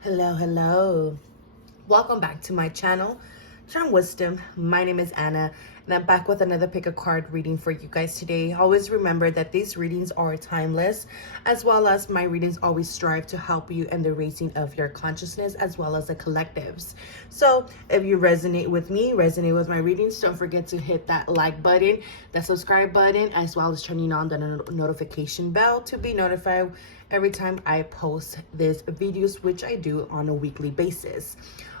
Hello. Welcome back to my channel, Charm Wisdom. My name is Anna, and I'm back with another pick a card reading for you guys today. Always remember that these readings are timeless, as well as my readings always strive to help you in the raising of your consciousness, as well as the collectives. So if you resonate with me, resonate with my readings, don't forget to hit that like button, that subscribe button, as well as turning on the notification bell to be notified every time I post these videos, which I do on a weekly basis.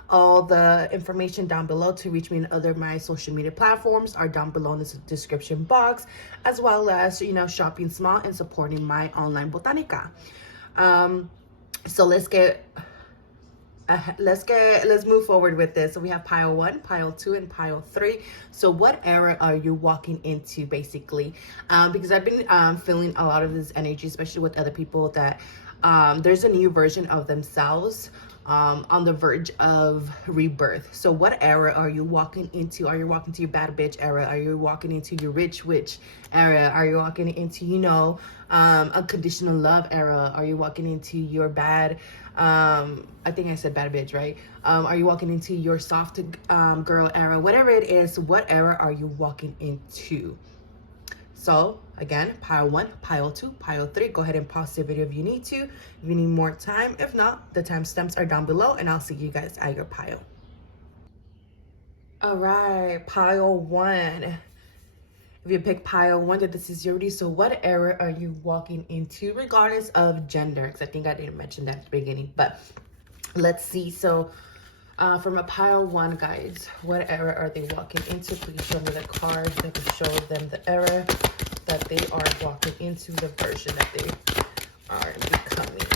All the information down below to reach me in other my social media platforms are down below in the description box, as well as shopping small and supporting my online botanica. So let's move forward with this. So we have pile 1, pile 2, and pile 3. So what era are you walking into, basically? Because I've been feeling a lot of this energy, especially with other people, that there's a new version of themselves on the verge of rebirth. So what era are you walking into? Are you walking into your bad bitch era? Are you walking into your rich witch era? Are you walking into unconditional love era? Are you walking into your bad I think I said bad bitch, right? Are you walking into your soft girl era? Whatever it is, what era are you walking into? So again, pile 1, pile 2, pile 3. Go ahead and pause the video if you need to. If you need more time, if not, the timestamps are down below, and I'll see you guys at your pile. All right, pile 1. If you pick pile 1, that this is your reading. So what era are you walking into, regardless of gender? Because I think I didn't mention that at the beginning, but let's see. So from a pile 1, guys, what era are they walking into? Please show me the cards that can show them the era that they are walking into, the version that they are becoming.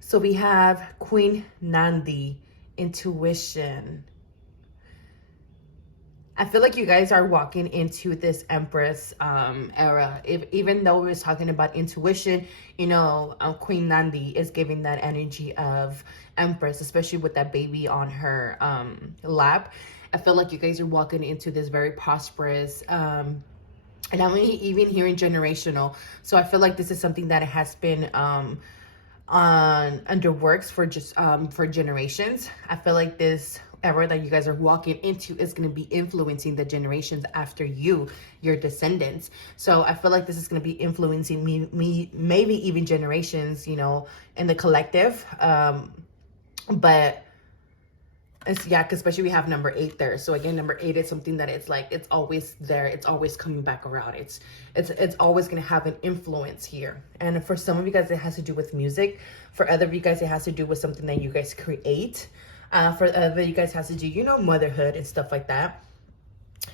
So we have Queen Nandi, intuition. I feel like you guys are walking into this Empress era. Even though we was talking about intuition, Queen Nandi is giving that energy of Empress, especially with that baby on her lap. I feel like you guys are walking into this very prosperous, and I'm even hearing generational. So I feel like this is something that has been under works for for generations. I feel like this era that you guys are walking into is going to be influencing the generations after you, your descendants. So I feel like this is going to be influencing me, maybe even generations, in the collective. But it's, yeah, because especially we have number 8 there. So again, number 8 is something that it's like, it's always there. It's always coming back around. It's always going to have an influence here. And for some of you guys, it has to do with music. For other of you guys, it has to do with something that you guys create. For other you guys has to do, motherhood and stuff like that.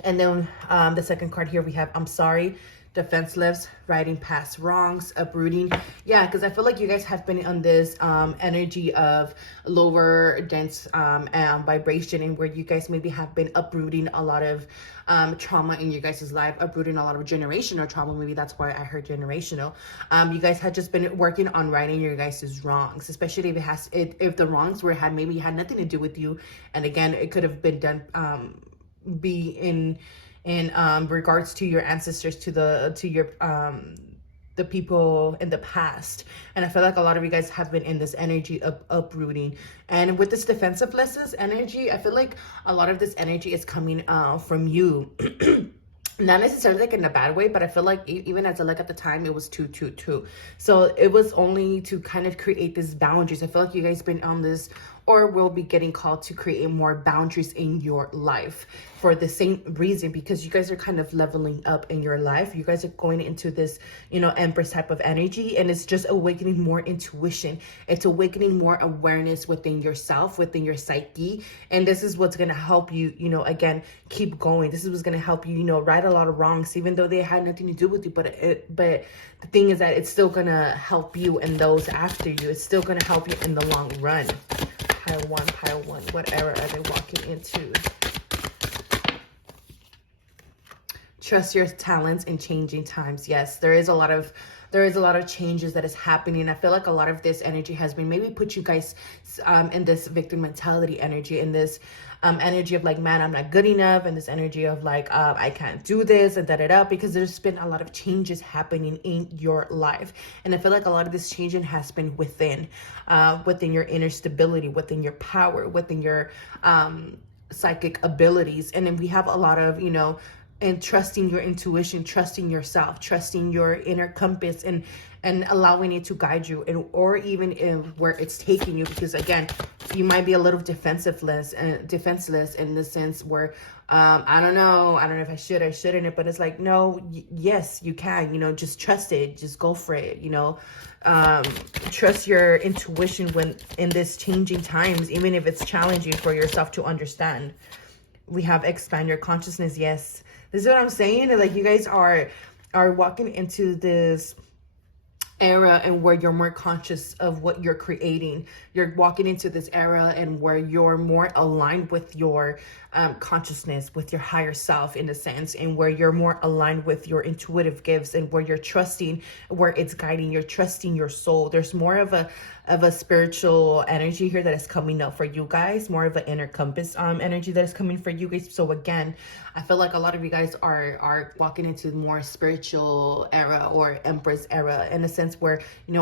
And then the second card here, we have I'm sorry, defenseless, righting past wrongs, uprooting. Yeah, because I feel like you guys have been on this energy of lower dense vibration, and where you guys maybe have been uprooting a lot of trauma in your guys' life, uprooting a lot of generational trauma. Maybe that's why I heard generational. You guys had just been working on righting your guys' wrongs, especially if the wrongs had nothing to do with you. And again, it could have been done be in regards to your ancestors, to the people in the past. And I feel like a lot of you guys have been in this energy of uprooting. And with this defensiveness energy, I feel like a lot of this energy is coming from you. Not necessarily like in a bad way, but I feel like even as at the time, it was 222. So it was only to kind of create these boundaries. I feel like you guys been on this, or will be getting called to create more boundaries in your life for the same reason, because you guys are kind of leveling up in your life. You guys are going into this, Empress type of energy, and it's just awakening more intuition. It's awakening more awareness within yourself, within your psyche. And this is what's going to help you, again, keep going. This is what's going to help you, right a lot of wrongs, even though they had nothing to do with you. But the thing is that it's still going to help you and those after you. It's still going to help you in the long run. Pile 1. What era are they walking into? Trust your talents in changing times. Yes, there is a lot of changes that is happening. I feel like a lot of this energy has been maybe put you guys in this victim mentality energy, in this energy of like, man, I'm not good enough, and this energy of like, I can't do this, and da-da-da, because there's been a lot of changes happening in your life. And I feel like a lot of this changing has been within your inner stability, within your power, within your psychic abilities. And then we have a lot of, and trusting your intuition, trusting yourself, trusting your inner compass, and allowing it to guide you, and or even in where it's taking you. Because again, you might be a little defenseless in the sense where I don't know if I should or shouldn't, but it's like, no, yes, you can, just trust it, just go for it, trust your intuition when in this changing times, even if it's challenging for yourself to understand. We have expand your consciousness. Yes, this is what I'm saying. Like, you guys are walking into this era and where you're more conscious of what you're creating. You're walking into this era and where you're more aligned with your consciousness, with your higher self, in a sense, and where you're more aligned with your intuitive gifts, and where you're trusting where it's guiding. You're trusting your soul. There's more of a spiritual energy here that is coming up for you guys, more of an inner compass energy that is coming for you guys. So again, I feel like a lot of you guys are walking into more spiritual era or Empress era, in a sense where,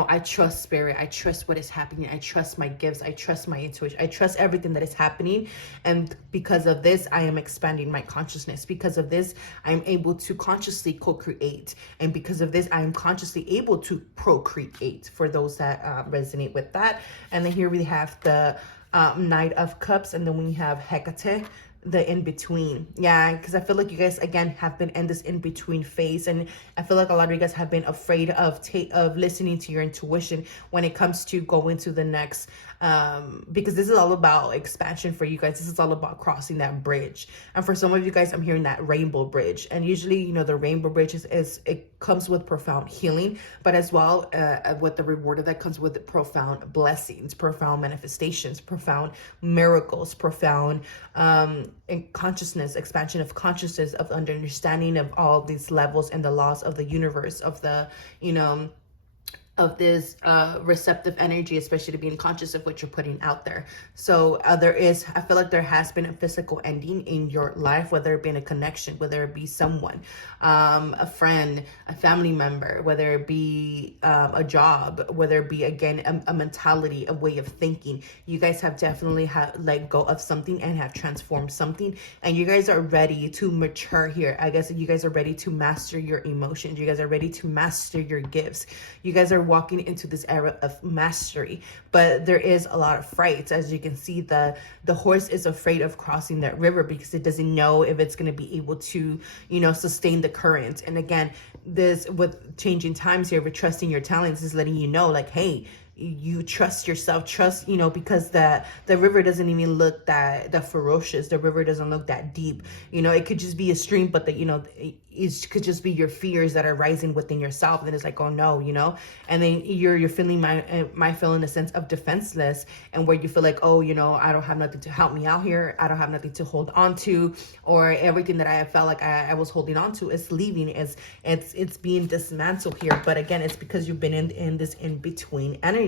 I trust spirit, I trust what is happening, I trust my gifts, I trust my intuition, I trust everything that is happening. And because of this, I am expanding my consciousness. Because of this, I'm able to consciously co-create. And because of this, I am consciously able to procreate, for those that resonate with that. And then here we have the Knight of Cups, and then we have Hecate, the in-between. Yeah, because I feel like you guys again have been in this in-between phase, and I feel like a lot of you guys have been afraid of listening to your intuition when it comes to going to the next because this is all about expansion for you guys. This is all about crossing that bridge. And for some of you guys, I'm hearing that rainbow bridge. And usually, the rainbow bridge is it comes with profound healing, but as well with the reward of that comes with profound blessings, profound manifestations, profound miracles, profound consciousness, expansion of consciousness, of understanding of all these levels and the laws of the universe, of the, of this receptive energy, especially to being conscious of what you're putting out there. So I feel like there has been a physical ending in your life, whether it be in a connection, whether it be someone, a friend, a family member, whether it be a job, whether it be, again, a mentality, a way of thinking. You guys have definitely let go of something and have transformed something. And you guys are ready to mature here. I guess you guys are ready to master your emotions. You guys are ready to master your gifts. You guys are walking into this era of mastery, but there is a lot of fright. As you can see, the horse is afraid of crossing that river because it doesn't know if it's going to be able to, sustain the current. And again, this with changing times here, with trusting your talents, is letting you know, like, hey, you trust yourself, because the river doesn't even look that ferocious. The river doesn't look that deep. It could just be a stream, but it could just be your fears that are rising within yourself. And it's like, oh no, and then you're feeling my feeling a sense of defenseless, and where you feel like, oh, I don't have nothing to help me out here. I don't have nothing to hold on to, or everything that I felt like I was holding on to is leaving. It's being dismantled here. But again, it's because you've been in this in-between energy.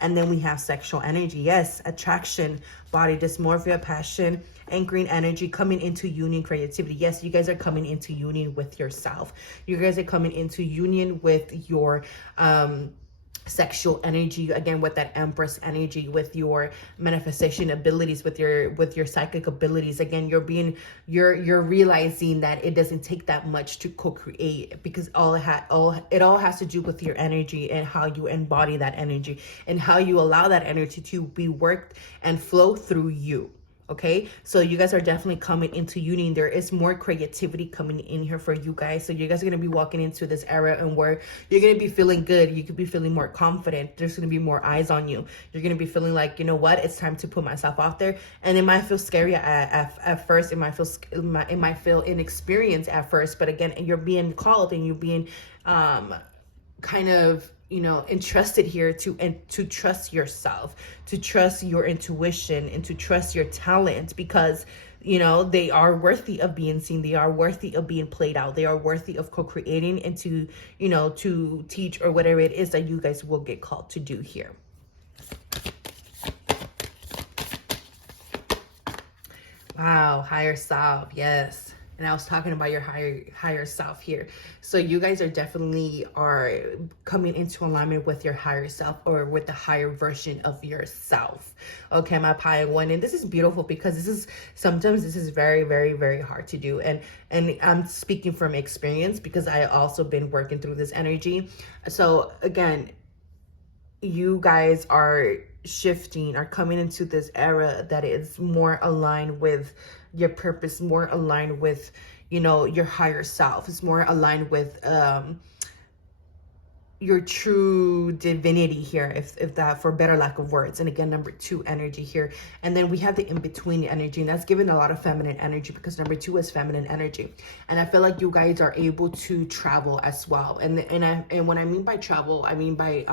And then we have sexual energy. Yes, attraction, body dysmorphia, passion, anchoring energy, coming into union, creativity. Yes, you guys are coming into union with yourself. You guys are coming into union with your sexual energy, again, with that Empress energy, with your manifestation abilities, with your psychic abilities. Again, you're realizing that it doesn't take that much to co-create, because it all has to do with your energy and how you embody that energy and how you allow that energy to be worked and flow through you. Okay, so you guys are definitely coming into union. There is more creativity coming in here for you guys. So you guys are going to be walking into this era and where you're going to be feeling good. You could be feeling more confident. There's going to be more eyes on you. You're going to be feeling like, you know what, it's time to put myself out there. And it might feel scary at first. It might feel inexperienced at first. But again, you're being called and you're being kind of entrusted here to trust yourself, to trust your intuition, and to trust your talent, because You know, they are worthy of being seen. They are worthy of being played out. They are worthy of co-creating and to, you know, to teach or whatever it is that you guys will get called to do here. Wow, higher self, yes. And I was talking about your higher self here. So you guys are definitely coming into alignment with your higher self, or with the higher version of yourself. Okay, my Pi 1. And this is beautiful because sometimes this is very, very, very hard to do. And I'm speaking from experience because I also been working through this energy. So again, you guys are coming into this era that is more aligned with your purpose, more aligned with, you know, your higher self. It's more aligned with your true divinity here, if that, for better lack of words. And again, number 2 energy here. And then we have the in-between energy, and that's given a lot of feminine energy because number 2 is feminine energy. And I feel like you guys are able to travel as well. And when I mean by travel, I mean by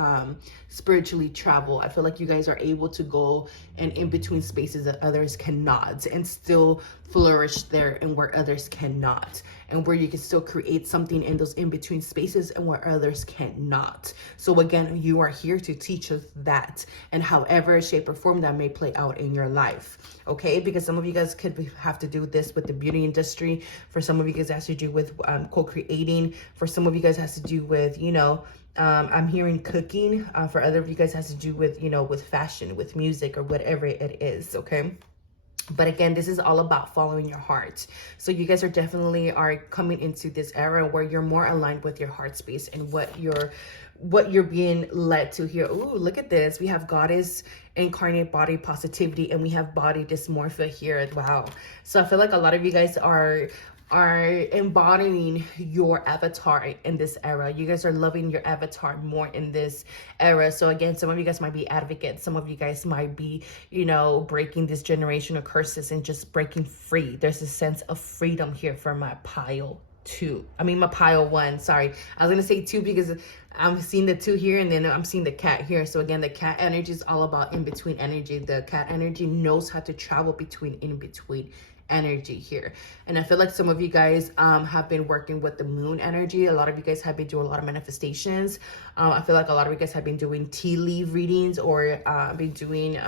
spiritually travel. I feel like you guys are able to go and in between spaces that others cannot, and still flourish there and where others cannot, and where you can still create something in those in-between spaces and where others cannot. So again, you are here to teach us that, and however shape or form that may play out in your life. Okay, because some of you guys could have to do this with the beauty industry. For some of you guys, it has to do with co-creating. For some of you guys, it has to do with, you know, I'm hearing cooking. For other of you guys, it has to do with, you know, with fashion, with music, or whatever it is. Okay. But again, this is all about following your heart. So you guys are definitely coming into this era where you're more aligned with your heart space and what you're being led to here. Ooh, look at this. We have goddess incarnate body positivity, and we have body dysmorphia here as well. So I feel like a lot of you guys are embodying your avatar in this era. You guys are loving your avatar more in this era. So again, some of you guys might be advocates. Some of you guys might be, you know, breaking this generational curses and just breaking free. There's a sense of freedom here for my pile 2. I mean, my pile 1. Sorry. I was going to say 2 because I'm seeing the 2 here, and then I'm seeing the cat here. So again, the cat energy is all about in-between energy. The cat energy knows how to travel between in-between energy here. And I feel like some of you guys have been working with the moon energy. A lot of you guys have been doing a lot of manifestations. I feel like a lot of you guys have been doing tea leaf readings, or been doing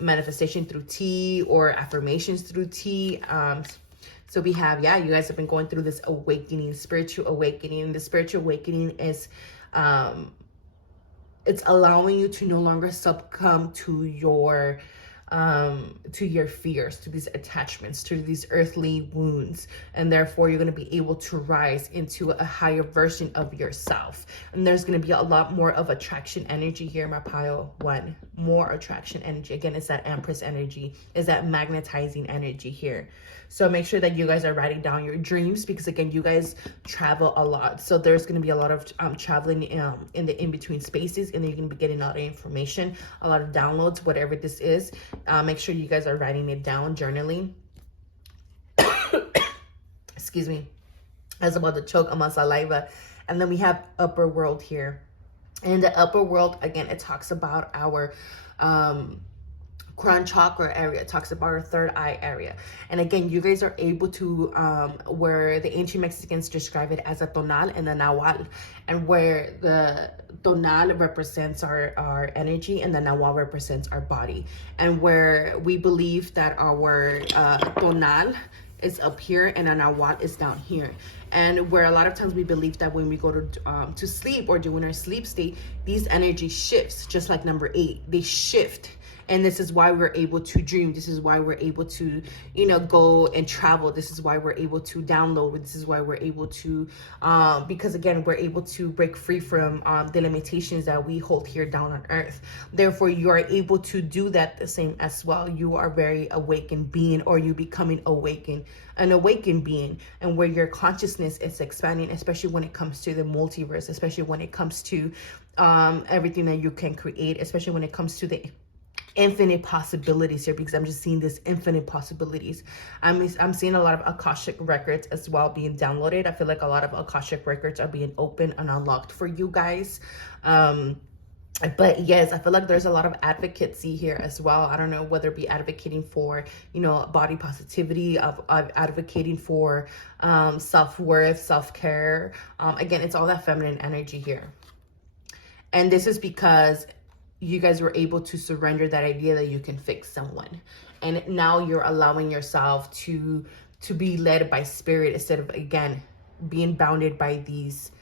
manifestation through tea, or affirmations through tea. So we have, yeah, you guys have been going through this awakening, spiritual awakening. The spiritual awakening is it's allowing you to no longer succumb to your fears, to these attachments, to these earthly wounds, and therefore you're going to be able to rise into a higher version of yourself. And there's going to be a lot more of attraction energy here, my pile 1. More attraction energy. Again, it's that Empress energy, is that magnetizing energy here. So make sure that you guys are writing down your dreams, because again, you guys travel a lot. So there's going to be a lot of traveling in the in-between spaces, and then you're going to be getting a lot of information, a lot of downloads, whatever this is. Make sure you guys are writing it down, journaling. Excuse me. I was about to choke on my saliva. And then we have upper world here. And the upper world, again, it talks about our crown chakra area. It talks about our third eye area. And again, you guys are able to, where the ancient Mexicans describe it as a tonal and a nahual, and where the tonal represents our energy and the nahual represents our body, and where we believe that our tonal is up here and a nahual is down here. And where a lot of times we believe that when we go to sleep, or during our sleep state, these energy shifts, just like number 8, they shift. And this is why we're able to dream. This is why we're able to, you know, go and travel. This is why we're able to download. This is why we're able to, because again, we're able to break free from the limitations that we hold here down on earth. Therefore, you are able to do that the same as well. You are very awakened being, or you becoming an awakened being, and where your consciousness is expanding, especially when it comes to the multiverse, especially when it comes to everything that you can create, especially when it comes to the infinite possibilities here, because I'm just seeing this infinite possibilities. I'm seeing a lot of Akashic records as well being downloaded. I feel like a lot of Akashic records are being opened and unlocked for you guys. But yes, I feel like there's a lot of advocacy here as well. I don't know whether it be advocating for, you know, body positivity, of advocating for self-worth, self-care. Again, it's all that feminine energy here. And this is because you guys were able to surrender that idea that you can fix someone. And now you're allowing yourself to be led by spirit instead of, again, being bounded by these,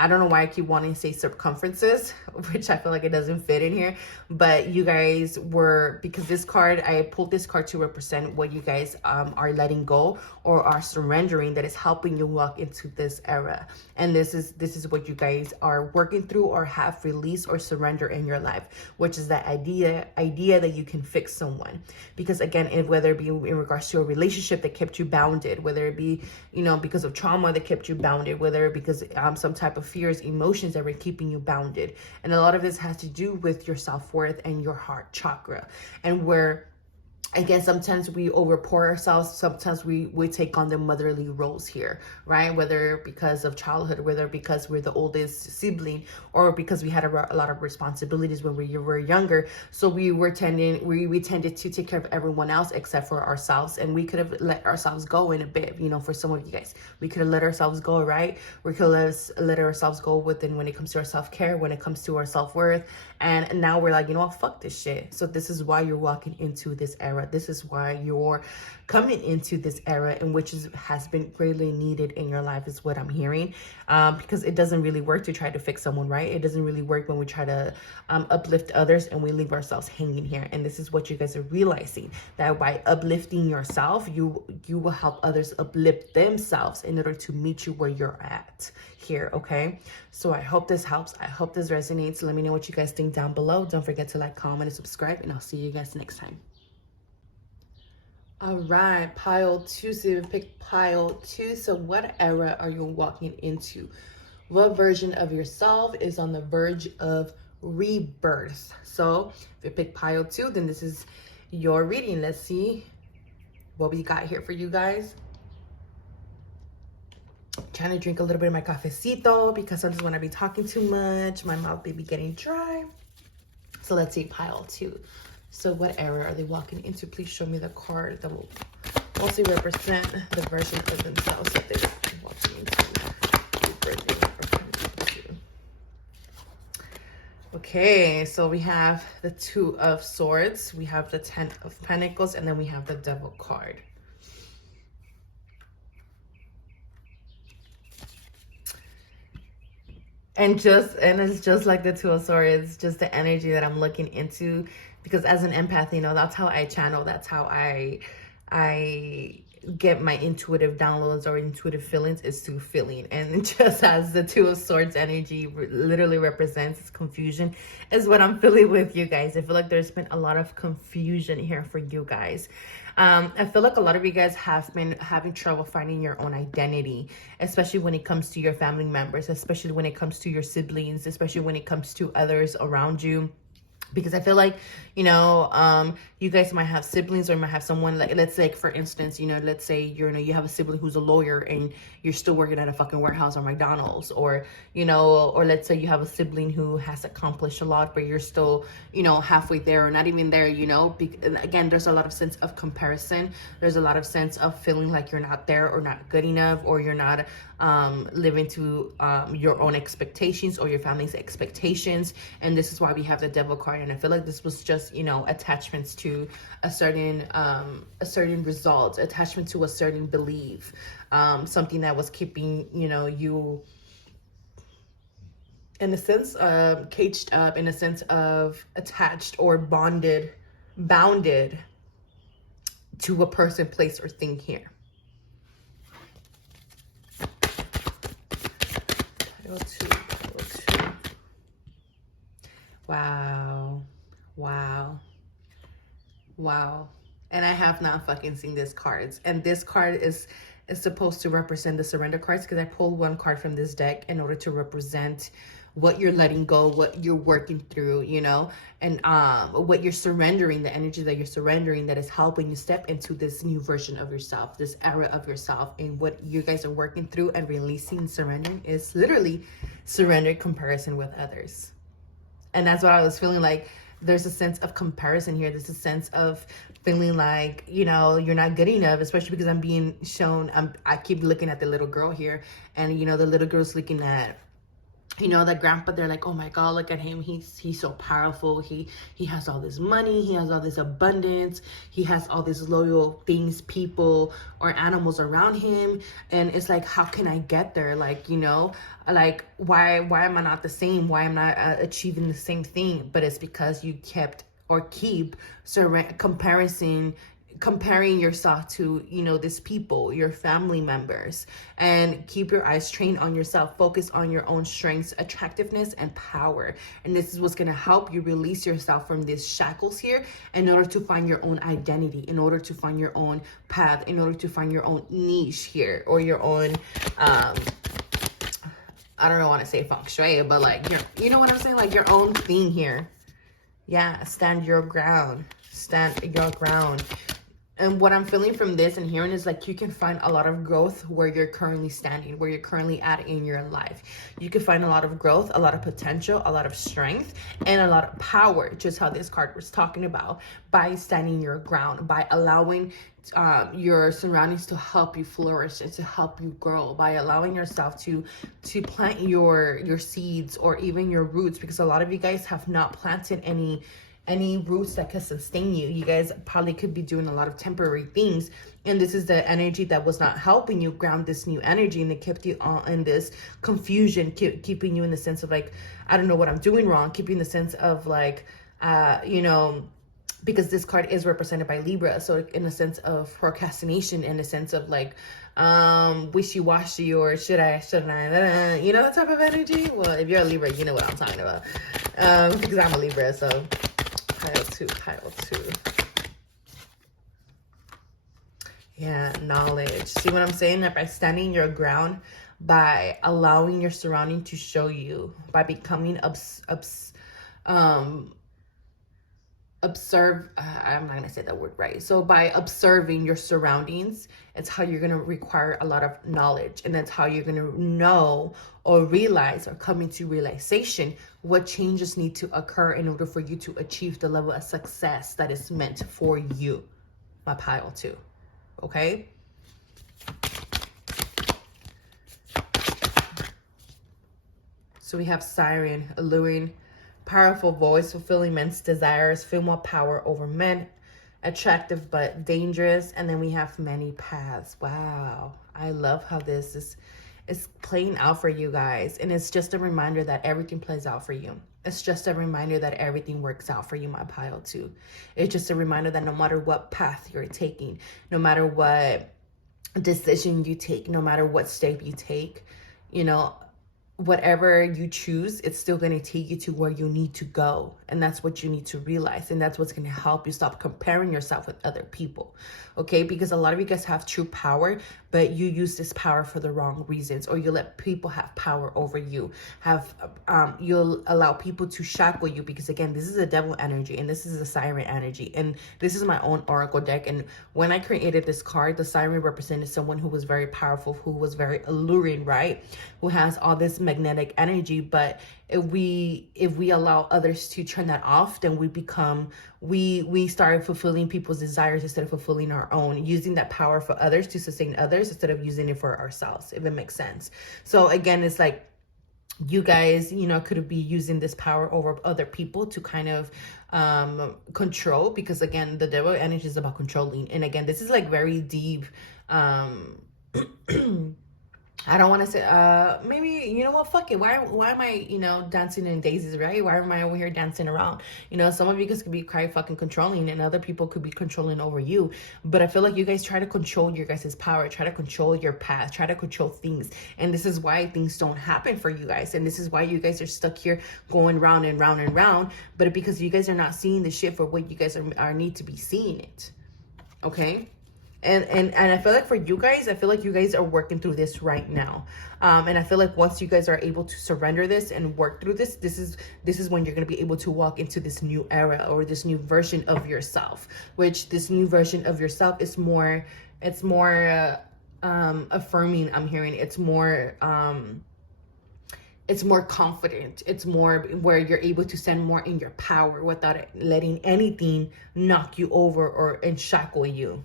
I don't know why I keep wanting to say circumferences, which I feel like it doesn't fit in here. But you guys were, because this card, I pulled this card to represent what you guys are letting go or are surrendering, that is helping you walk into this era. And this is what you guys are working through or have released or surrender in your life, which is that idea that you can fix someone. Because again, whether it be in regards to a relationship that kept you bounded, whether it be, you know, because of trauma that kept you bounded, whether it because some type of fears, emotions that were keeping you bounded. And a lot of this has to do with your self-worth and your heart chakra. And where, again, sometimes we overpour ourselves. Sometimes we take on the motherly roles here, right? Whether because of childhood, whether because we're the oldest sibling, or because we had a lot of responsibilities when we were younger. So we tended to take care of everyone else except for ourselves. And we could have let ourselves go in a bit, you know, for some of you guys. We could have let ourselves go, right? We could let ourselves go within when it comes to our self-care, when it comes to our self-worth. And now we're like, you know what, fuck this shit. So this is why you're walking into this era. This is why you're coming into this era, in which has been greatly needed in your life, is what I'm hearing. Because it doesn't really work to try to fix someone, right? It doesn't really work when we try to uplift others and we leave ourselves hanging here. And this is what you guys are realizing, that by uplifting yourself, you will help others uplift themselves in order to meet you where you're at here. Okay, so I hope this helps. I hope this resonates. Let me know what you guys think down below. Don't forget to like, comment, and subscribe, and I'll see you guys next time. All right, pile 2. So you pick pile 2. So what era are you walking into? What version of yourself is on the verge of rebirth? So if you pick pile 2, then this is your reading. Let's see what we got here for you guys. Trying to drink a little bit of my cafecito because sometimes when I be talking too much, my mouth may be getting dry. So let's see, pile 2. So what era are they walking into? Please show me the card that will mostly represent the version of themselves that they're walking into. Okay, so we have the 2 of Swords, we have the 10 of Pentacles, and then we have the Devil card. And it's just like the 2 of Swords, it's just the energy that I'm looking into, because as an empath, you know, that's how I channel, that's how I get my intuitive downloads or intuitive feelings, is through feeling. And just as the 2 of Swords energy literally represents confusion, is what I'm feeling with you guys. I feel like there's been a lot of confusion here for you guys. I feel like a lot of you guys have been having trouble finding your own identity, especially when it comes to your family members, especially when it comes to your siblings, especially when it comes to others around you. Because I feel like, you know, you guys might have siblings, or you might have someone, like, let's say, for instance, you know, let's say you have a sibling who's a lawyer and you're still working at a fucking warehouse or McDonald's, or, you know, or let's say you have a sibling who has accomplished a lot, but you're still, you know, halfway there or not even there, you know. Again, there's a lot of sense of comparison. There's a lot of sense of feeling like you're not there or not good enough, or you're not living to your own expectations or your family's expectations. And this is why we have the Devil card. And I feel like this was just, you know, attachments to a certain result, attachment to a certain belief, something that was keeping, you know, you in a sense caged up, in a sense of attached or bounded to a person, place, or thing here. Pile 2. Wow. And I have not fucking seen this cards. And this card is supposed to represent the surrender cards, because I pulled one card from this deck in order to represent what you're letting go, what you're working through, you know, and what you're surrendering, the energy that you're surrendering that is helping you step into this new version of yourself, this era of yourself. And what you guys are working through and releasing, surrendering, is literally surrender comparison with others. And that's what I was feeling like. There's a sense of comparison here. There's a sense of feeling like, you know, you're not good enough, especially because I'm being shown, I keep looking at the little girl here, and, you know, the little girl's looking at, you know, the grandpa. They're like, oh my God, look at him. He's so powerful. He has all this money. He has all this abundance. He has all these loyal things, people or animals around him. And it's like, how can I get there? Like, you know, like, why am I not the same? Why am I not achieving the same thing? But it's because you kept or keep comparing yourself to, you know, these people, your family members. And keep your eyes trained on yourself. Focus on your own strengths, attractiveness, and power. And this is what's going to help you release yourself from these shackles here, in order to find your own identity, in order to find your own path, in order to find your own niche here, or your own I don't want to say feng shui, but like, you know what I'm saying, like your own thing here. Yeah, stand your ground. Stand your ground. And what I'm feeling from this and hearing is like, you can find a lot of growth where you're currently standing, where you're currently at in your life. You can find a lot of growth, a lot of potential, a lot of strength, and a lot of power, just how this card was talking about, by standing your ground, by allowing your surroundings to help you flourish and to help you grow, by allowing yourself to plant your seeds, or even your roots, because a lot of you guys have not planted any roots that can sustain you. You guys probably could be doing a lot of temporary things, and this is the energy that was not helping you ground this new energy, and it kept you all in this confusion, keeping you in the sense of like, I don't know what I'm doing wrong, keeping the sense of like, you know, because this card is represented by Libra, so in a sense of procrastination, in a sense of like wishy-washy, or shouldn't I, you know, that type of energy. Well, if you're a Libra, you know what I'm talking about, because I'm a Libra. So pile two. Yeah, knowledge. See what I'm saying? That by standing your ground, by allowing your surrounding to show you, by becoming observe, I'm not gonna say that word right. So by observing your surroundings, it's how you're gonna require a lot of knowledge, and that's how you're gonna know or realize or come into realization what changes need to occur in order for you to achieve the level of success that is meant for you, my pile two. Okay. So we have Siren, alluring, powerful voice, fulfilling men's desires, feel more power over men, attractive but dangerous. And then we have many paths. Wow, I love how this is playing out for you guys. And it's just a reminder that everything plays out for you. It's just a reminder that everything works out for you, my pile two. It's just a reminder that no matter what path you're taking, no matter what decision you take, no matter what step you take, you know, whatever you choose, it's still going to take you to where you need to go. And that's what you need to realize. And that's what's going to help you stop comparing yourself with other people. Okay? Because a lot of you guys have true power, but you use this power for the wrong reasons, or you let people have power over you. You'll allow people to shackle you, because again, this is a devil energy, and this is a siren energy. And this is my own oracle deck. And when I created this card, the siren represented someone who was very powerful, who was very alluring, right? Who has all this magnetic energy. But if we allow others to turn that off, then we start fulfilling people's desires instead of fulfilling our own, using that power for others to sustain others instead of using it for ourselves, if it makes sense. So again, it's like, you guys, you know, could be using this power over other people to kind of control, because again, the devil energy is about controlling. And again, this is like very deep. I don't want to say, maybe, you know what, fuck it. Why am I, you know, dancing in daisies, right? Why am I over here dancing around? You know, some of you guys could be quite fucking controlling, and other people could be controlling over you. But I feel like you guys try to control your guys' power, try to control your path, try to control things. And this is why things don't happen for you guys. And this is why you guys are stuck here going round and round and round. But because you guys are not seeing the shit for what you guys are need to be seeing it. Okay? And I feel like for you guys, I feel like you guys are working through this right now. And I feel like once you guys are able to surrender this and work through this, this is when you're going to be able to walk into this new era, or this new version of yourself, which this new version of yourself is more, it's more affirming. I'm hearing it's more, it's more confident. It's more where you're able to stand more in your power without letting anything knock you over or and shackle you.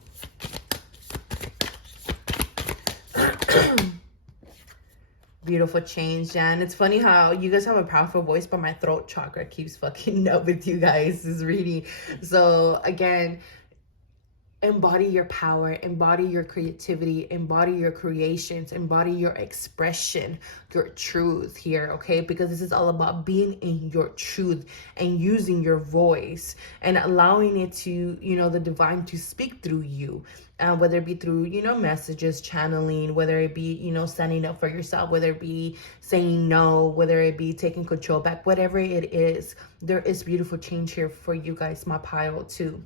Beautiful change. Yeah, and it's funny how you guys have a powerful voice, but my throat chakra keeps fucking up with you guys is reading. So again, embody your power, embody your creativity, embody your creations, embody your expression, your truth here, okay? Because this is all about being in your truth and using your voice and allowing it to, you know, the divine to speak through you. Whether it be through, you know, messages, channeling, whether it be, you know, standing up for yourself, whether it be saying no, whether it be taking control back, whatever it is, there is beautiful change here for you guys, my pile too.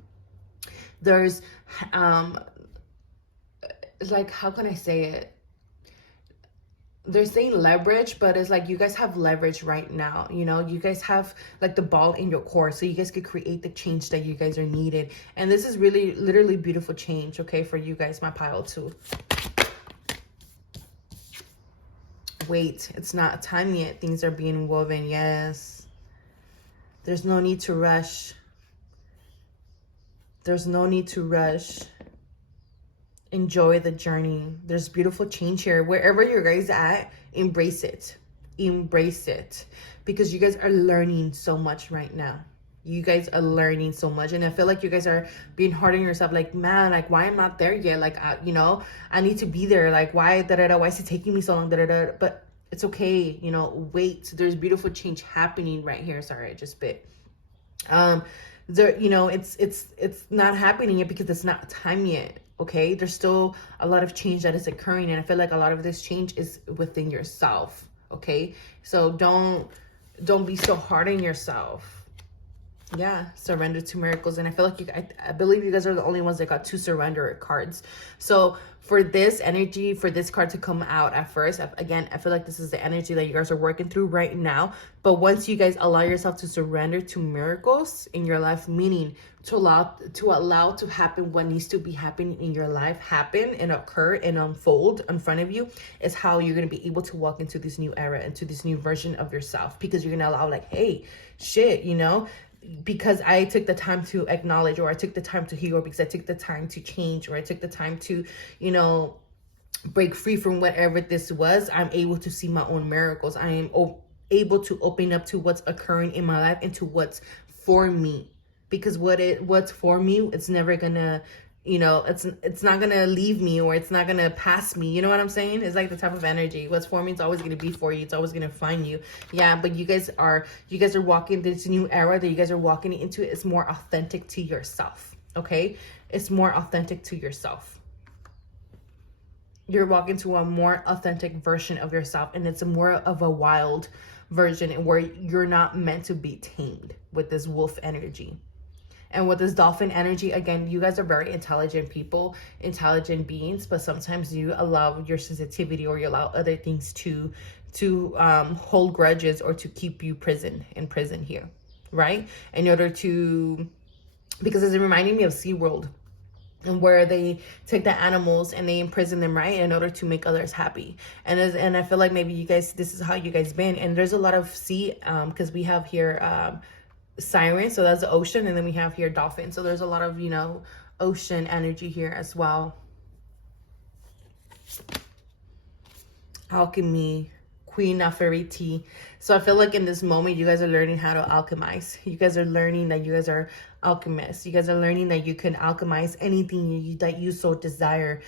There's, like, how can I say it? They're saying leverage, but it's like you guys have leverage right now. You know, you guys have like the ball in your court, so you guys could create the change that you guys are needed. And this is really, literally beautiful change, okay, for you guys, my pile too. Wait, it's not time yet. Things are being woven. Yes. There's no need to rush. There's no need to rush. Enjoy the journey. There's beautiful change here. Wherever you guys at, embrace it. Embrace it. Because you guys are learning so much right now. You guys are learning so much. And I feel like you guys are being hard on yourself. Like, man, like, why am I not there yet? Like, you know, I need to be there. Like, why, why is it taking me so long? But it's okay. You know, wait. There's beautiful change happening right here. Sorry, I just bit. There, you know, it's not happening yet because it's not time yet. Okay, there's still a lot of change that is occurring, and I feel like a lot of this change is within yourself. Okay, so don't be so hard on yourself. Yeah, surrender to miracles. And I feel like I believe you guys are the only ones that got 2 surrender cards. So for this energy, for this card to come out at first, again, I feel like this is the energy that you guys are working through right now. But once you guys allow yourself to surrender to miracles in your life, meaning to allow to happen what needs to be happening in your life, happen and occur and unfold in front of you, is how you're going to be able to walk into this new era, into this new version of yourself. Because you're going to allow, like, hey, shit, you know, because I took the time to acknowledge, or I took the time to heal, or because I took the time to change, or I took the time to, you know, break free from whatever this was, I'm able to see my own miracles. I am able to open up to what's occurring in my life and to what's for me. Because what's for me, it's never gonna, you know, it's not gonna leave me, or it's not gonna pass me. You know what I'm saying? It's like the type of energy. What's for me, it's always gonna be for you. It's always gonna find you. Yeah, but you guys are walking this new era that you guys are walking into. It's more authentic to yourself. Okay, it's more authentic to yourself. You're walking to a more authentic version of yourself, and it's more of a wild version, where you're not meant to be tamed with this wolf energy. And with this dolphin energy, again, you guys are very intelligent people, intelligent beings, but sometimes you allow your sensitivity, or you allow other things to hold grudges, or to keep you in prison here, right? In order to, because it's reminding me of SeaWorld, and where they take the animals and they imprison them, right, in order to make others happy. And I feel like maybe you guys, this is how you guys been. And there's a lot of sea, because we have here siren, so that's the ocean, and then we have here dolphin, so there's a lot of, you know, ocean energy here as well. Alchemy, Queen Nefertiti. So I feel like in this moment you guys are learning how to alchemize. You guys are learning that you guys are alchemists. You guys are learning that you can alchemize anything that you so desire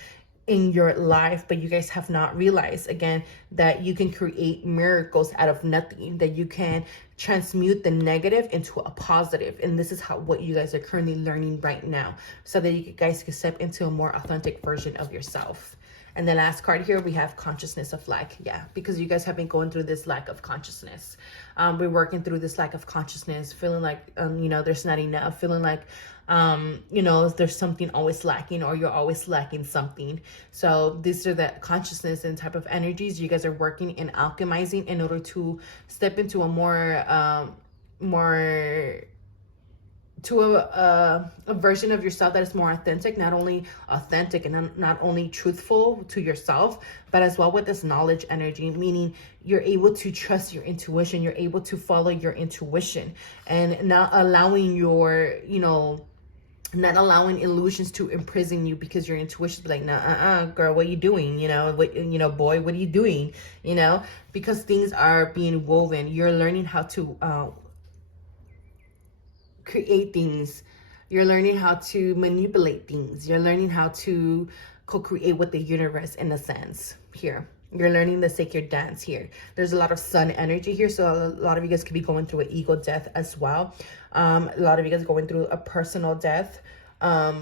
in your life, but you guys have not realized, again, that you can create miracles out of nothing, that you can transmute the negative into a positive. And this is what you guys are currently learning right now, so that you guys can step into a more authentic version of yourself. And the last card here, we have consciousness of lack. Yeah, because you guys have been going through this lack of consciousness. We're working through this lack of consciousness, feeling like, you know, there's not enough, feeling like, you know, there's something always lacking, or you're always lacking something. So these are the consciousness and type of energies you guys are working and alchemizing in order to step into a more to a version of yourself that is more authentic, not only authentic and not only truthful to yourself, but as well with this knowledge energy, meaning you're able to trust your intuition, you're able to follow your intuition, and not allowing your, not allowing illusions to imprison you, because your intuition is like, nah, girl, what are you doing? Boy, what are you doing? Because things are being woven. You're learning how to create things. You're learning how to manipulate things. You're learning how to co-create with the universe, in a sense here. You're learning the sacred dance here. There's a lot of sun energy here. So a lot of you guys could be going through an ego death as well. A lot of you guys going through a personal death. A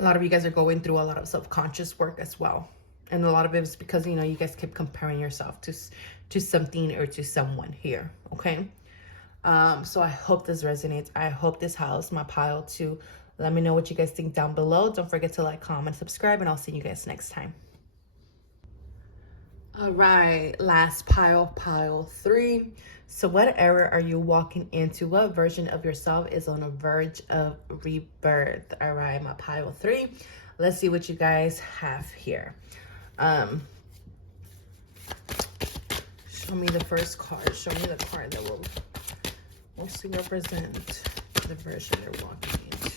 lot of you guys are going through a lot of self-conscious work as well. And a lot of it is because, you guys keep comparing yourself to something or to someone here, okay? So I hope this resonates. I hope this helps my pile to. Let me know what you guys think down below. Don't forget to like, comment, subscribe, and I'll see you guys next time. All right, last pile 3. So what era are you walking into? What version of yourself is on a verge of rebirth? All right, my pile 3. Let's see what you guys have here. Show me the first card. Show me the card that will mostly represent the version you're walking into.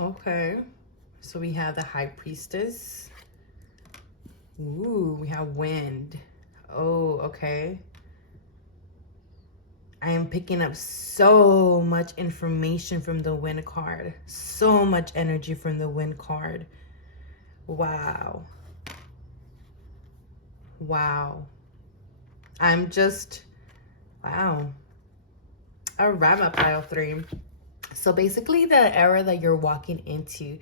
Okay, so we have the High Priestess. Ooh, we have Wind. Oh, okay. I am picking up so much information from the Wind card. So much energy from the Wind card. Wow. Wow. I'm just, wow. All right, my pile 3. So basically the era that you're walking into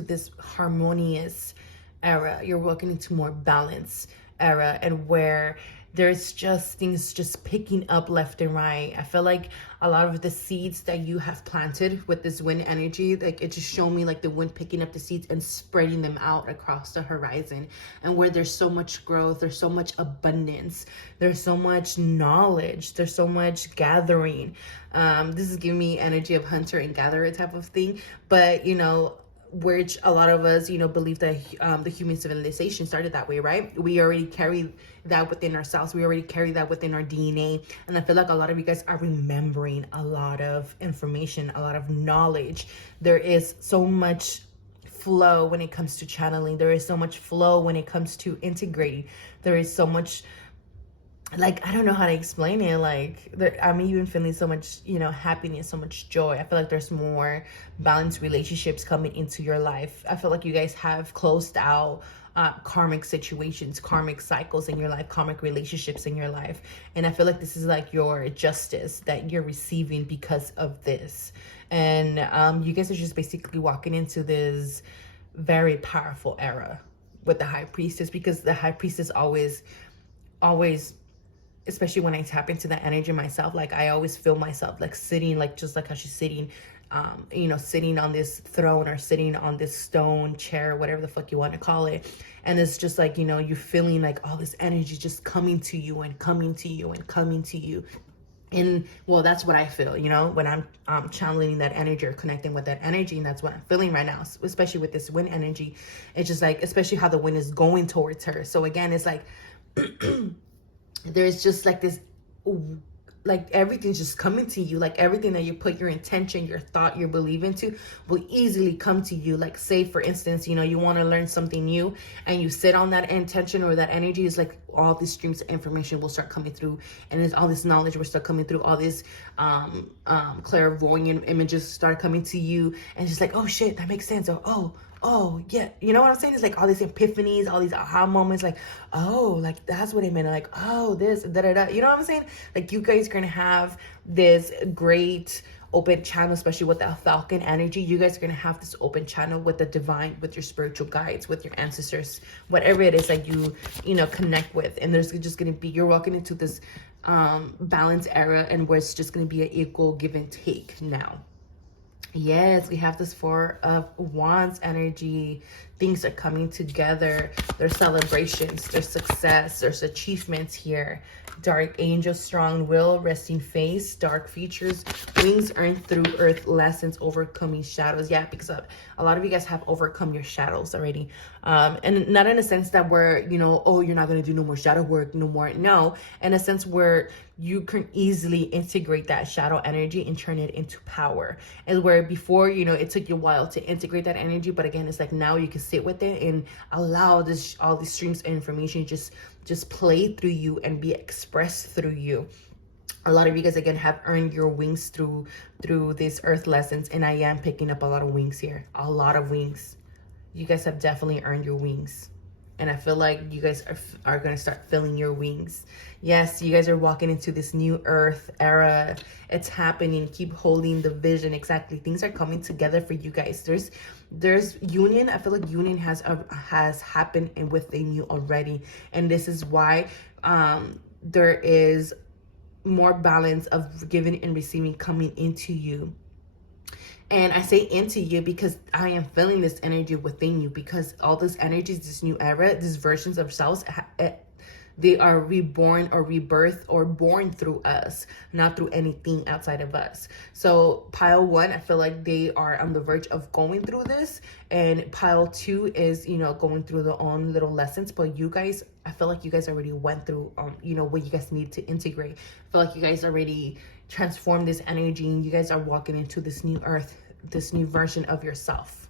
this harmonious era. You're walking into more balanced era, and where there's just things just picking up left and right. I feel like a lot of the seeds that you have planted with this wind energy, like it just showed me like the wind picking up the seeds and spreading them out across the horizon. And where there's so much growth, there's so much abundance, there's so much knowledge, there's so much gathering. This is giving me energy of hunter and gatherer type of thing. But which a lot of us, believe that the human civilization started that way, right? We already carry that within ourselves. We already carry that within our DNA. And I feel like a lot of you guys are remembering a lot of information, a lot of knowledge. There is so much flow when it comes to channeling. There is so much flow when it comes to integrating. There is so much, like, I don't know how to explain it. Like, I'm even feeling so much, happiness, so much joy. I feel like there's more balanced relationships coming into your life. I feel like you guys have closed out karmic situations, karmic cycles in your life, karmic relationships in your life. And I feel like this is like your justice that you're receiving because of this. And you guys are just basically walking into this very powerful era with the High Priestess, because the High Priestess always, especially when I tap into that energy myself, like I always feel myself like sitting, like just like how she's sitting, sitting on this throne or sitting on this stone chair, whatever the fuck you want to call it. And it's just like, you're feeling like all this energy just coming to you and coming to you and coming to you. And well, that's what I feel, when I'm channeling that energy or connecting with that energy. And that's what I'm feeling right now, especially with this wind energy. It's just like, especially how the wind is going towards her. So again, it's like, there's just like this, like everything's just coming to you. Like everything that you put your intention, your thought, your belief into will easily come to you. Like say for instance, you want to learn something new and you sit on that intention or that energy, is like all these streams of information will start coming through, and there's all this knowledge will start coming through, all this clairvoyant images start coming to you, and just like, oh shit, that makes sense, or oh yeah, you know what I'm saying? It's like all these epiphanies, all these aha moments, like, oh, like that's what it meant, like, oh, this, da-da-da, you know what I'm saying? Like you guys are gonna have this great open channel, especially with that falcon energy. You guys are gonna have this open channel with the divine, with your spiritual guides, with your ancestors, whatever it is that you connect with. And there's just gonna be, you're walking into this balance era, and where it's just gonna be an equal give and take now. Yes, we have this Four of Wands energy. Things are coming together. There's celebrations, there's success, there's achievements here. Dark angel, strong will, resting face, dark features, wings earned through earth, lessons, overcoming shadows. Yeah, because a lot of you guys have overcome your shadows already. And not in a sense that we're, you know, oh, you're not going to do no more shadow work, no more. No, in a sense where you can easily integrate that shadow energy and turn it into power. And where before, you know, it took you a while to integrate that energy, but again, it's like now you can sit with it and allow this, all these streams of information just play through you and be expressed through you. A lot of you guys again have earned your wings through these earth lessons, and I am picking up a lot of wings here, a lot of wings. You guys have definitely earned your wings. And I feel like you guys are going to start feeling your wings. Yes, you guys are walking into this new earth era. It's happening. Keep holding the vision. Exactly. Things are coming together for you guys. There's union. I feel like union has happened within you already. And this is why there is more balance of giving and receiving coming into you. And I say into you because I am feeling this energy within you, because all this energy, this new era, these versions of selves, they are reborn or rebirth or born through us, not through anything outside of us. So pile one, I feel like they are on the verge of going through this. And pile two is, you know, going through their own little lessons. But you guys, I feel like you guys already went through, you know, what you guys need to integrate. I feel like you guys already transform this energy, and you guys are walking into this new earth, this new version of yourself.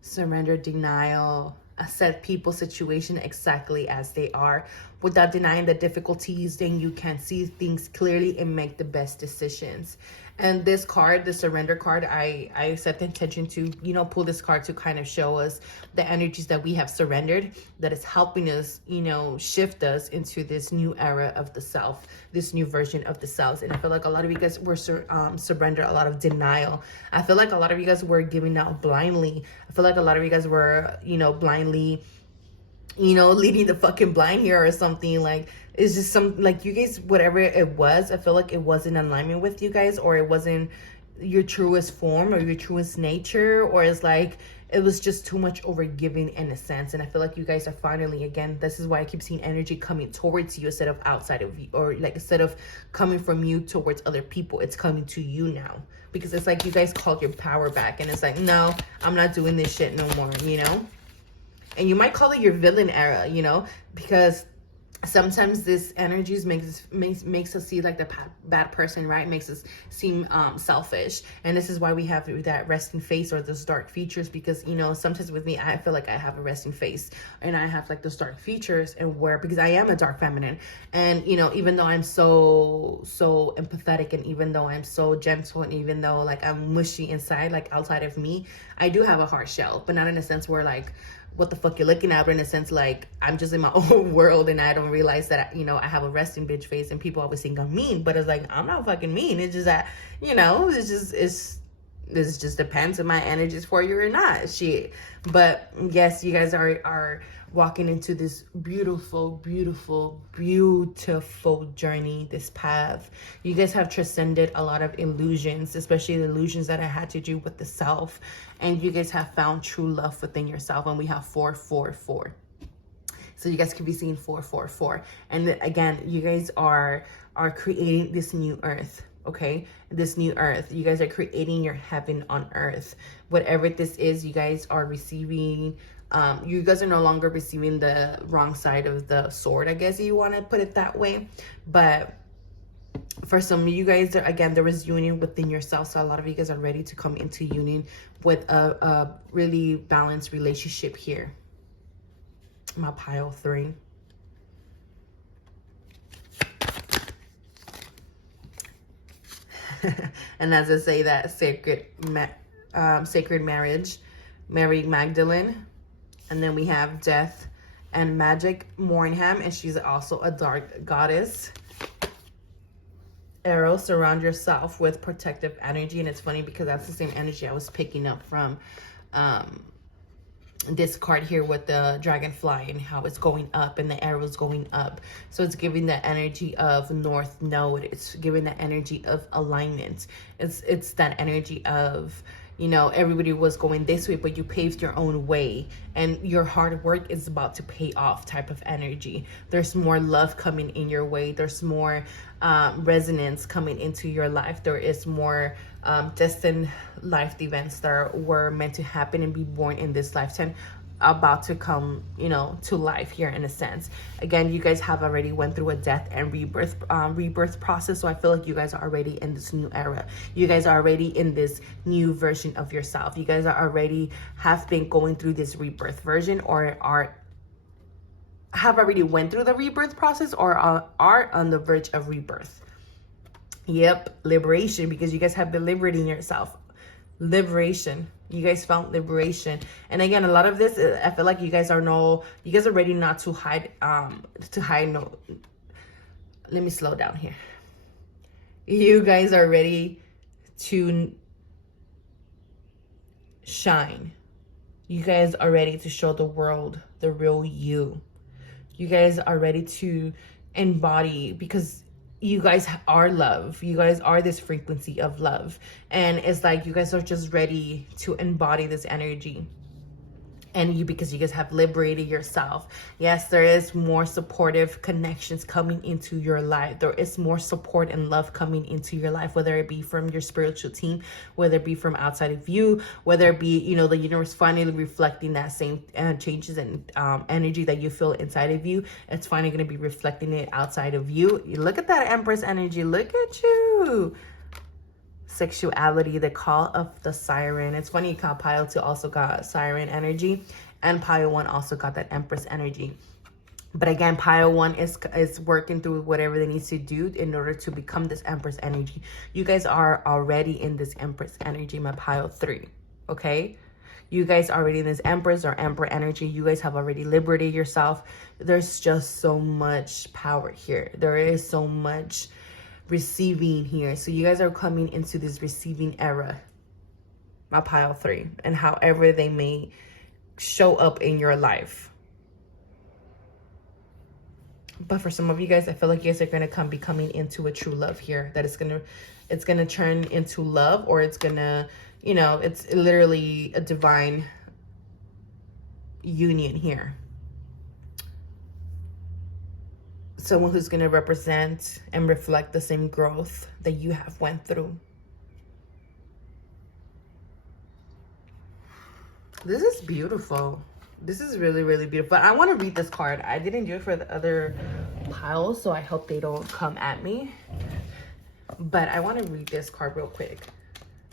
Surrender, denial, accept people, situation exactly as they are without denying the difficulties. Then you can see things clearly and make the best decisions. And this card, the surrender card, I set the intention to, you know, pull this card to kind of show us the energies that we have surrendered, that is helping us, you know, shift us into this new era of the self, this new version of the self. And I feel like a lot of you guys were surrender a lot of denial. I feel like a lot of you guys were giving out blindly. I feel like a lot of you guys were, you know, blindly, you know, leading the fucking blind here or something. Like, it's just some, like, you guys, whatever it was, I feel like it wasn't in alignment with you guys, or it wasn't your truest form or your truest nature, or it's like it was just too much overgiving in a sense. And I feel like you guys are finally, again, this is why I keep seeing energy coming towards you instead of outside of you, or like instead of coming from you towards other people, it's coming to you now, because it's like you guys called your power back, and it's like, no, I'm not doing this shit no more, you know. And you might call it your villain era, you know, because sometimes this energies makes us see like the bad person, right? Makes us seem selfish. And this is why we have that resting face or those dark features, because, you know, sometimes with me, I feel like I have a resting face and I have like those dark features, and where, because I am a dark feminine, and, you know, even though I'm so empathetic, and even though I'm so gentle, and even though like I'm mushy inside, like outside of me, I do have a hard shell, but not in a sense where like, what the fuck you're looking at, but in a sense like I'm just in my own world, and I don't realize that, you know, I have a resting bitch face, and people always think I'm mean, but it's like, I'm not fucking mean. It's just that, you know, this just depends if my energy is for you or not. Shit. But yes, you guys are walking into this beautiful journey, this path. You guys have transcended a lot of illusions, especially the illusions that I had to do with the self, and you guys have found true love within yourself. And we have 444, so you guys could be seeing 444. And again, you guys are creating this new earth. Okay, this new earth, you guys are creating your heaven on earth. Whatever this is, you guys are receiving, you guys are no longer receiving the wrong side of the sword, I guess you want to put it that way. But for some of you guys, again, there is union within yourself. So a lot of you guys are ready to come into union with a really balanced relationship here. My pile 3. And as I say that, sacred marriage, Mary Magdalene. And then we have Death and Magic Mournham, and she's also a dark goddess. Arrow, surround yourself with protective energy. And it's funny because that's the same energy I was picking up from this card here with the dragonfly and how it's going up and the arrows going up. So it's giving the energy of north node. It's giving the energy of alignment. It's that energy of, you know, everybody was going this way, but you paved your own way and your hard work is about to pay off type of energy. There's more love coming in your way. There's more resonance coming into your life. There is more destined life events that were meant to happen and be born in this lifetime about to come, you know, to life here in a sense. Again, you guys have already went through a death and rebirth process. So I feel like you guys are already in this new era. You guys are already in this new version of yourself. You guys are already have been going through this rebirth version, or have already went through the rebirth process, or are on the verge of rebirth. Yep, liberation, because you guys have been liberating yourself. Liberation. You guys found liberation. And again, a lot of this, I feel like you guys are ready not to hide, no, let me slow down here. You guys are ready to shine. You guys are ready to show the world the real you. You guys are ready to embody, because you guys are love. You guys are this frequency of love. And it's like you guys are just ready to embody this energy. And because you guys have liberated yourself. Yes, there is more supportive connections coming into your life. There is more support and love coming into your life, whether it be from your spiritual team, whether it be from outside of you, whether it be, you know, the universe finally reflecting that same changes and energy that you feel inside of you. It's finally going to be reflecting it outside of you. You look at that Empress energy. Look at you. Sexuality, the call of the siren. It's funny, Pile 2 also got siren energy, and Pile 1 also got that Empress energy. But again, Pile 1 is working through whatever they need to do in order to become this Empress energy. You guys are already in this Empress energy, my Pile 3. Okay, you guys are already in this Empress or Emperor energy. You guys have already liberated yourself. There's just so much power here. There is so much receiving here. So you guys are coming into this receiving era, my Pile 3, and however they may show up in your life. But for some of you guys, I feel like you guys are going to be coming into a true love here, that it's gonna turn into love, or it's gonna, you know, it's literally a divine union here. Someone who's going to represent and reflect the same growth that you have went through. This is beautiful. This is really, really beautiful. I want to read this card. I didn't do it for the other piles, so I hope they don't come at me. But I want to read this card real quick,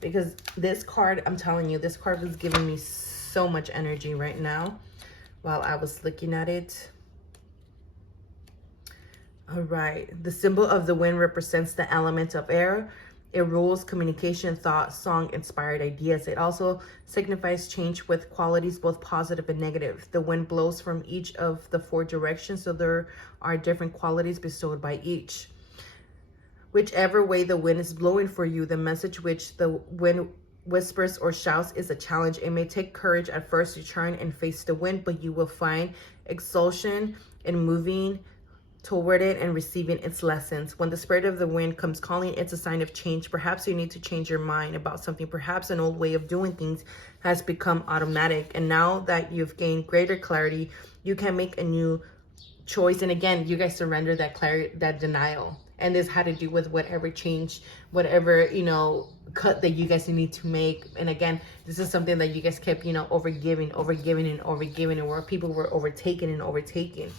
because this card, I'm telling you, this card was giving me so much energy right now while I was looking at it. All right. The symbol of the wind represents the element of air. It rules communication, thought, song, inspired ideas. It also signifies change with qualities both positive and negative. The wind blows from each of the 4 directions, so there are different qualities bestowed by each. Whichever way the wind is blowing for you, the message which the wind whispers or shouts is a challenge. It may take courage at first to turn and face the wind, but you will find exultation in moving toward it and receiving its lessons. When the spirit of the wind comes calling, it's a sign of change. Perhaps you need to change your mind about something. Perhaps an old way of doing things has become automatic, and now that you've gained greater clarity, you can make a new choice. And again, you guys surrender that clarity, that denial. And this had to do with whatever change, whatever, you know, cut that you guys need to make. And again, this is something that you guys kept, you know, overgiving, and where people were overtaken and overtaken.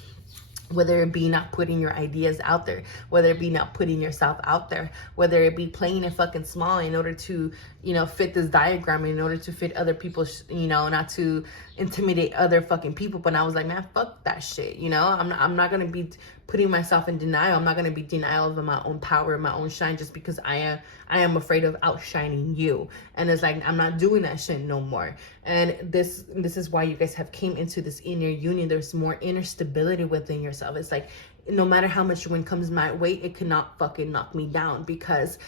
Whether it be not putting your ideas out there, whether it be not putting yourself out there, whether it be playing it fucking small in order to, you know, fit this diagram, in order to fit other people's, you know, not to intimidate other fucking people. But I was like, man, fuck that shit. You know, I'm not going to be putting myself in denial. I'm not going to be denial of my own power, my own shine, just because I am afraid of outshining you. And it's like, I'm not doing that shit no more. And this is why you guys have came into this inner union. There's more inner stability within yourself. It's like, no matter how much wind comes my way, it cannot fucking knock me down, because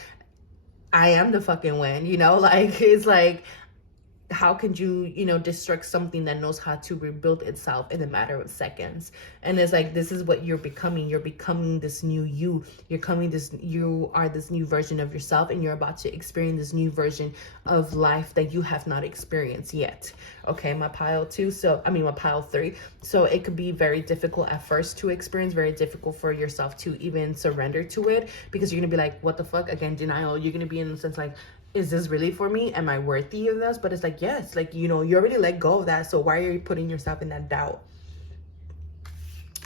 I am the fucking wind, you know? Like, it's like, how could you, you know, destruct something that knows how to rebuild itself in a matter of seconds? And it's like, this is what you're becoming. You're becoming this new you. You are this new version of yourself, and you're about to experience this new version of life that you have not experienced yet. Okay, my pile 3. So it could be very difficult at first to experience, very difficult for yourself to even surrender to it, because you're gonna be like, what the fuck? Again, denial. You're gonna be in the sense like, is this really for me? Am I worthy of this? But it's like, yes, like, you know, you already let go of that. So why are you putting yourself in that doubt?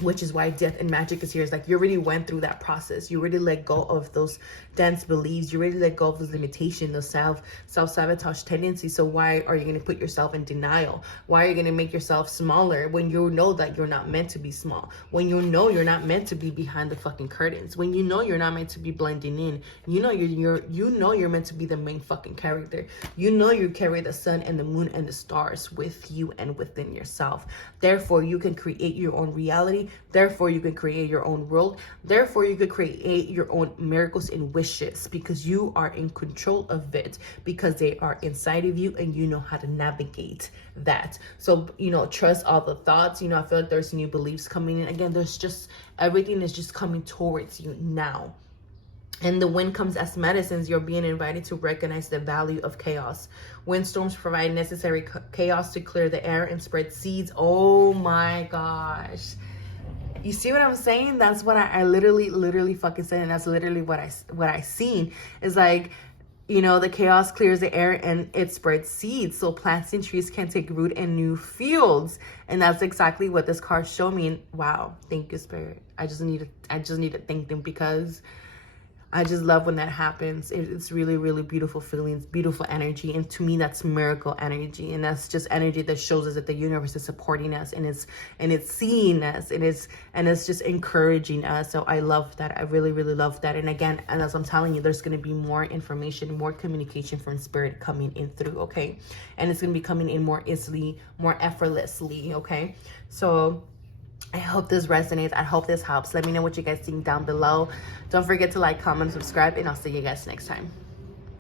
Which is why death and magic is here. It's like, you already went through that process. You already let go of those dense beliefs. You already let go of those limitations, those self-sabotage tendencies. So why are you going to put yourself in denial? Why are you going to make yourself smaller when you know that you're not meant to be small? When you know you're not meant to be behind the fucking curtains? When you know you're not meant to be blending in? You know you're meant to be the main fucking character. You know you carry the sun and the moon and the stars with you and within yourself. Therefore, you can create your own reality. Therefore, you can create your own world. Therefore, you could create your own miracles and wishes, because you are in control of it, because they are inside of you and you know how to navigate that. So, you know, trust all the thoughts. You know, I feel like there's new beliefs coming in. Again, there's just, everything is just coming towards you now. And the wind comes as medicines. You're being invited to recognize the value of chaos. Windstorms provide necessary chaos to clear the air and spread seeds. Oh my gosh. You see what I'm saying? That's what I literally fucking said. And that's literally what I seen. Is like, you know, the chaos clears the air and it spreads seeds. So plants and trees can take root in new fields. And that's exactly what this card showed me. And wow, thank you, Spirit. I just need to thank them, because I just love when that happens. It's really, really beautiful feelings, beautiful energy. And to me, that's miracle energy. And that's just energy that shows us that the universe is supporting us, and it's seeing us, and it's just encouraging us. So I love that. I really, really love that. And again, and as I'm telling you, there's going to be more information, more communication from Spirit coming in through, okay? And it's going to be coming in more easily, more effortlessly, okay? So I hope this resonates. I hope this helps. Let me know what you guys think down below. Don't forget to like, comment, subscribe, and I'll see you guys next time.